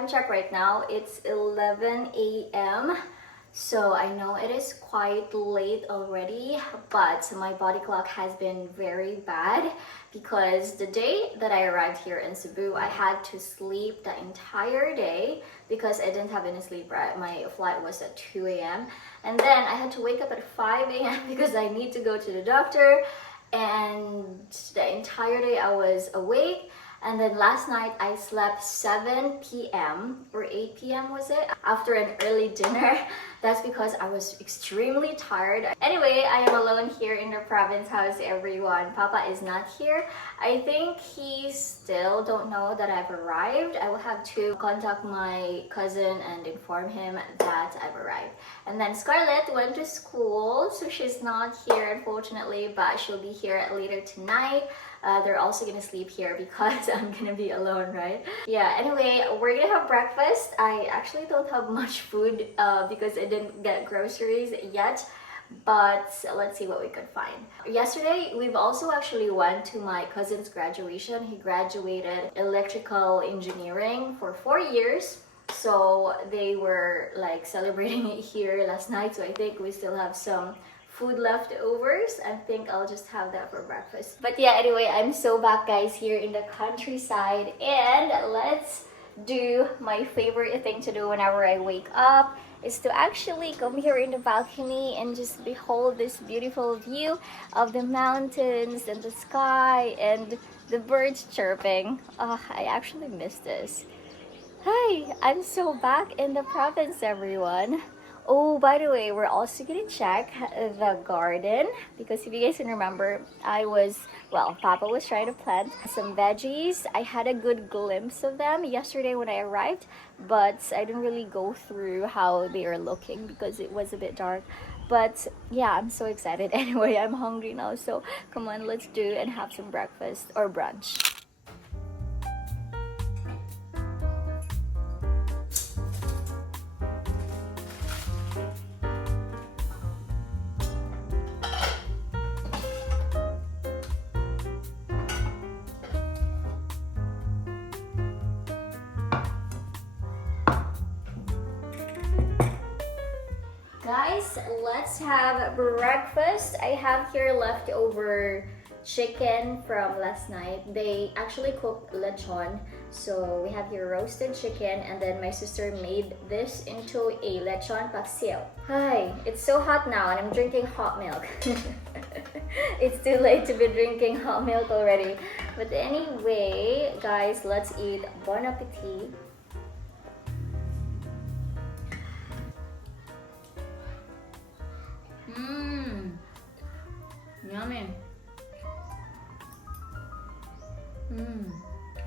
Time check right now, it's 11 a.m. So I know it is quite late already, but my body clock has been very bad because the day that I arrived here in Cebu, I had to sleep the entire day because I didn't have any sleep. Right? My flight was at 2 a.m. and then I had to wake up at 5 a.m. because I need to go to the doctor, and the entire day I was awake. And then last night I slept 7 p.m. or 8 p.m. was it? After an early dinner. That's because I was extremely tired. Anyway, I am alone here in the province. How's everyone? Papa is not here. I think he still don't know that I've arrived. I will have to contact my cousin and inform him that I've arrived. And then Scarlett went to school, so she's not here unfortunately, but she'll be here later tonight. They're also gonna sleep here because I'm gonna be alone, right? Yeah, anyway, we're gonna have breakfast. I actually don't have much food because I didn't get groceries yet, but let's see what we could find. Yesterday, we've also actually went to my cousin's graduation. He graduated electrical engineering for 4 years. So they were like celebrating it here last night. So I think we still have some food leftovers. I think I'll just have that for breakfast. But yeah, anyway, I'm so back guys here in the countryside, and let's do my favorite thing to do whenever I wake up is to actually come here in the balcony and just behold this beautiful view of the mountains and the sky and the birds chirping. I actually miss this. Hi, I'm so back in the province, everyone. Oh, by the way, we're also gonna check the garden because if you guys can remember, Papa was trying to plant some veggies. I had a good glimpse of them yesterday when I arrived, but I didn't really go through how they are looking because it was a bit dark. But yeah, I'm so excited. Anyway, I'm hungry now, so come on, let's do and have some breakfast or brunch. Guys, let's have breakfast. I have here leftover chicken from last night. They actually cooked lechon. So we have here roasted chicken, and then my sister made this into a lechon paksiw. Hi, it's so hot now and I'm drinking hot milk. It's too late to be drinking hot milk already. But anyway, guys, let's eat. Bon appetit. Yummy.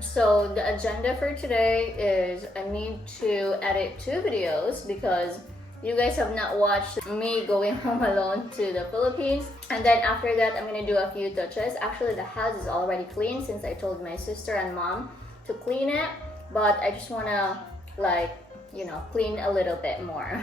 So the agenda for today is I need to edit 2 videos because you guys have not watched me going home alone to the Philippines. And then after that, I'm gonna do a few touches. Actually, the house is already clean since I told my sister and mom to clean it, but I just wanna clean a little bit more.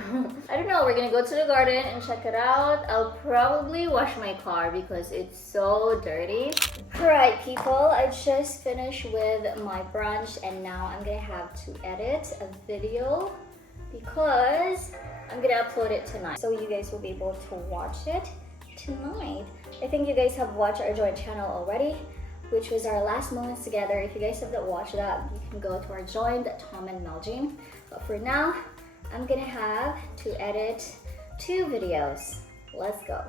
I don't know, we're gonna go to the garden and check it out. I'll probably wash my car because it's so dirty. Alright people, I just finished with my brunch and now I'm gonna have to edit a video because I'm gonna upload it tonight. So you guys will be able to watch it tonight. I think you guys have watched our joint channel already, which was our last moments together. If you guys have not watched that, you can go to our joint, Tom and Meljean. But for now, I'm gonna have to edit 2 videos. Let's go.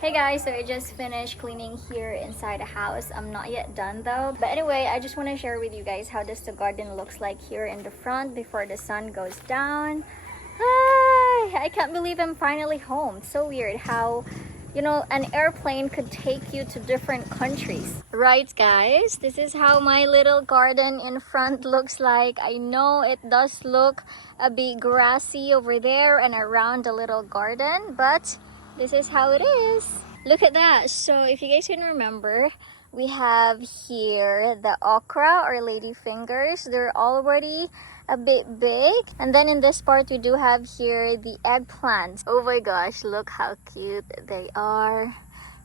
Hey guys, so I just finished cleaning here inside the house. I'm not yet done though. But anyway, I just want to share with you guys how this the garden looks like here in the front before the sun goes down. I can't believe I'm finally home. It's so weird how, you know, an airplane could take you to different countries. Right guys, this is how my little garden in front looks like. I know it does look a bit grassy over there and around the little garden, but this is how it is. Look at that. So if you guys can remember, we have here the okra or ladyfingers. They're already a bit big. And then in this part, we do have here the eggplants. Oh my gosh, look how cute they are.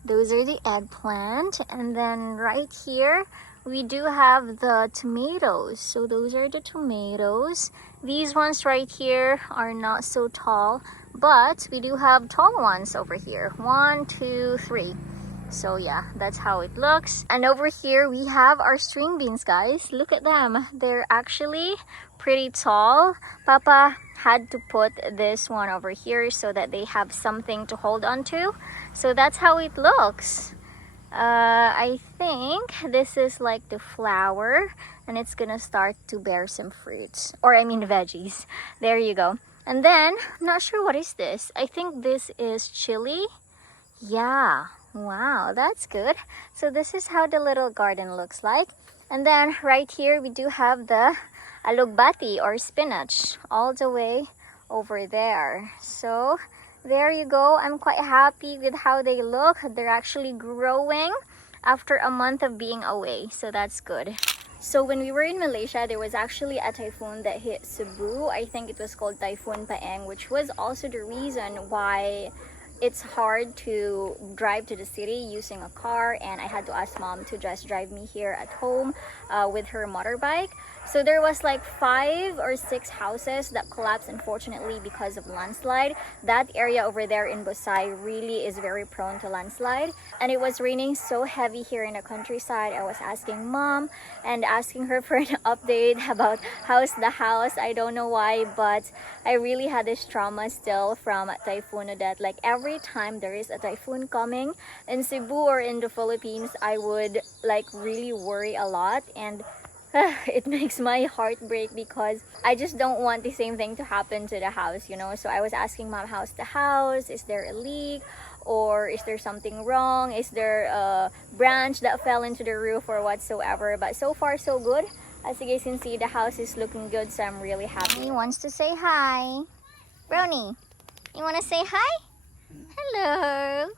Those are the eggplant. And then right here, we do have the tomatoes. So those are the tomatoes. These ones right here are not so tall, but we do have tall ones over here. 1, 2, 3. So yeah, that's how it looks. And over here we have our string beans, guys. Look at them. They're actually pretty tall. Papa had to put this one over here so that they have something to hold on to. So that's how it looks. I think this is like the flower, and it's gonna start to bear some fruits, or I mean veggies. There you go. And then I'm not sure what is this. I think this is chili. Yeah, wow, that's good. So this is how the little garden looks like. And then right here we do have the alugbati or spinach all the way over there. So there you go. I'm quite happy with how they look. They're actually growing after a month of being away, so that's good. So when we were in Malaysia, there was actually a typhoon that hit Cebu. I think it was called Typhoon Paeng, which was also the reason why it's hard to drive to the city using a car, and I had to ask mom to just drive me here at home with her motorbike. So there was like 5 or 6 houses that collapsed, unfortunately, because of landslide. That area over there in Busai really is very prone to landslide, and it was raining so heavy here in the countryside. I was asking mom and asking her for an update about how's the house. I don't know why, but I really had this trauma still from Typhoon Odette. Like every time there is a typhoon coming in Cebu or in the Philippines, I would like really worry a lot, and it makes my heart break because I just don't want the same thing to happen to the house, you know. So I was asking mom, how's the house? Is there a leak? Or is there something wrong? Is there a branch that fell into the roof or whatsoever? But so far so good. As you guys can see, the house is looking good, so I'm really happy. He wants to say hi. Brownie, you want to say hi? Hello.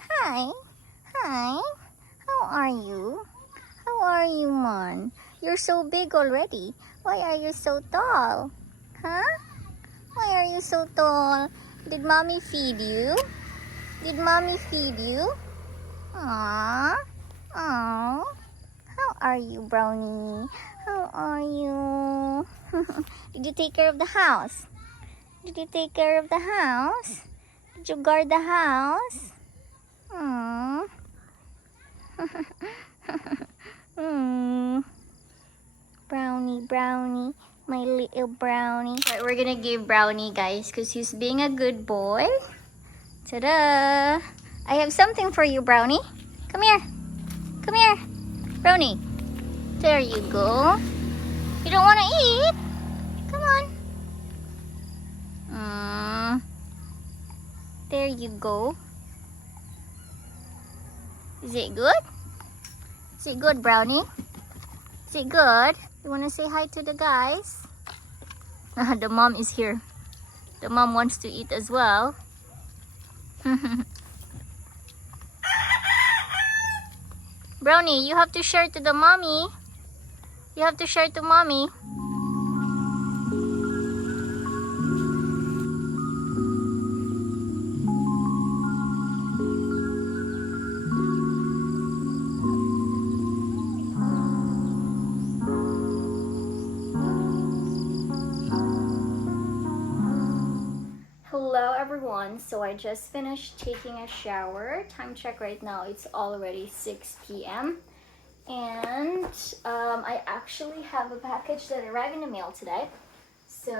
Hi. Hi. How are you? How are you, Mon? You're so big already. Why are you so tall? Huh? Why are you so tall? Did mommy feed you? Did mommy feed you? Aww. Aww. How are you, Brownie? How are you? Did you take care of the house? Did you take care of the house? Did you guard the house? Aww. Brownie, Brownie, my little Brownie. Alright, we're gonna give Brownie, guys, because he's being a good boy. Ta-da! I have something for you, Brownie. Come here. Come here. Brownie. There you go. You don't want to eat? Come on. There you go. Is it good? Is it good, Brownie? Is it good? You want to say hi to the guys? The mom is here. The mom wants to eat as well. Brownie, you have to share to the mommy. You have to share to mommy. Hello everyone, so I just finished taking a shower. Time check right now, it's already 6 p.m. And I actually have a package that arrived in the mail today. So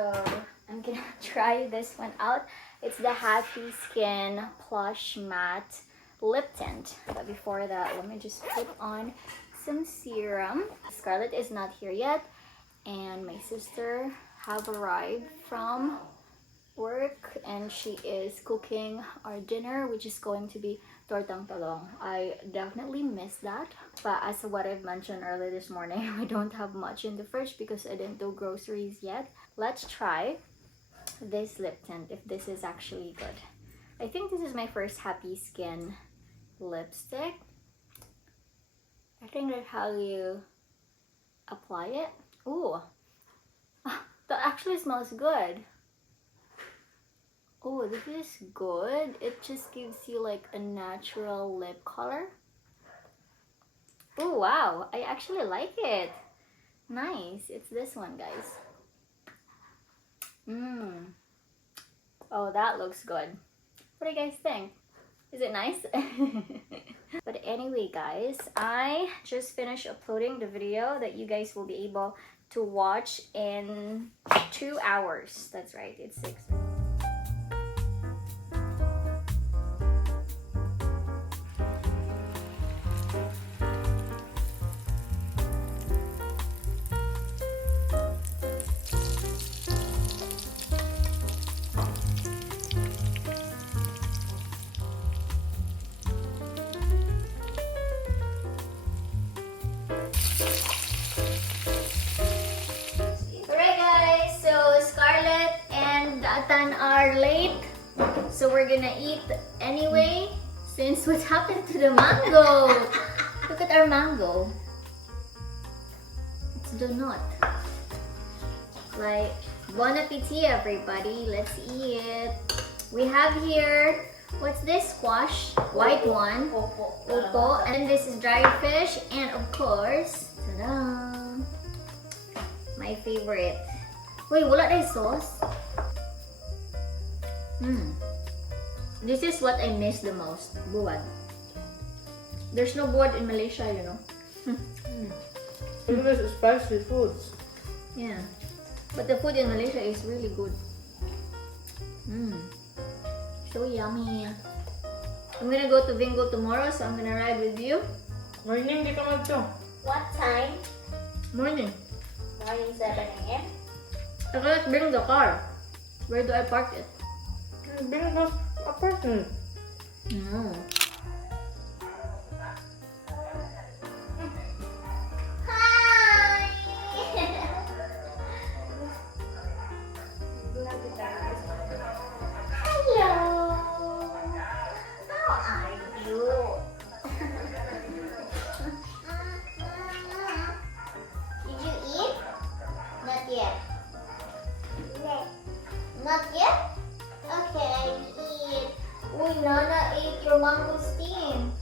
I'm gonna try this one out. It's the Happy Skin Plush Matte lip tint. But before that, let me just put on some serum. Scarlett is not here yet, and my sister have arrived from work, and she is cooking our dinner, which is going to be tortang talong. I definitely miss that, but as what I've mentioned earlier this morning, we don't have much in the fridge because I didn't do groceries yet. Let's try this lip tint if this is actually good. I think this is my first Happy Skin lipstick. I think that's how you apply it. Ooh, that actually smells good. Oh, this is good. It just gives you like a natural lip color. Oh wow, I actually like it. Nice. It's this one, guys. Oh, that looks good. What do you guys think? Is it nice? But anyway, guys, I just finished uploading the video that you guys will be able to watch in 2 hours. That's right, it's 6. Are late, so we're gonna eat anyway. Since what happened to the mango? Look at our mango. It's the nut. Like, bon appetit, everybody. Let's eat. We have here, what's this? Squash, white one. Opo. And this is dried fish, and of course, ta-da! My favorite. Wait, wala na sauce? This is what I miss the most. Buwad. There's no buwad in Malaysia, you know. Because it's spicy foods. Yeah. But the food in Malaysia is really good. So yummy. I'm gonna go to Vingo tomorrow, so I'm gonna ride with you. Morning, di ka magto. What time? Morning. Morning 7 a.m. I cannot bring the car. Where do I park it? Bring us apartment. No. Hi! Hello! How are you? Did you eat? Not yet. Not yet? Okay, eat. Uy, Nana ate your mangosteen.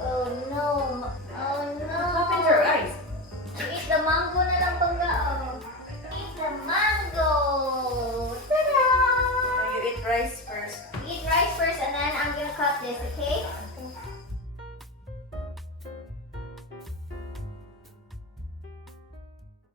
Oh no. Oh no. What happened to your eyes? Eat the mango na lang panggaon. Eat the mango. Ta-da! You eat rice first. Eat rice first and then I'm gonna cut this, okay?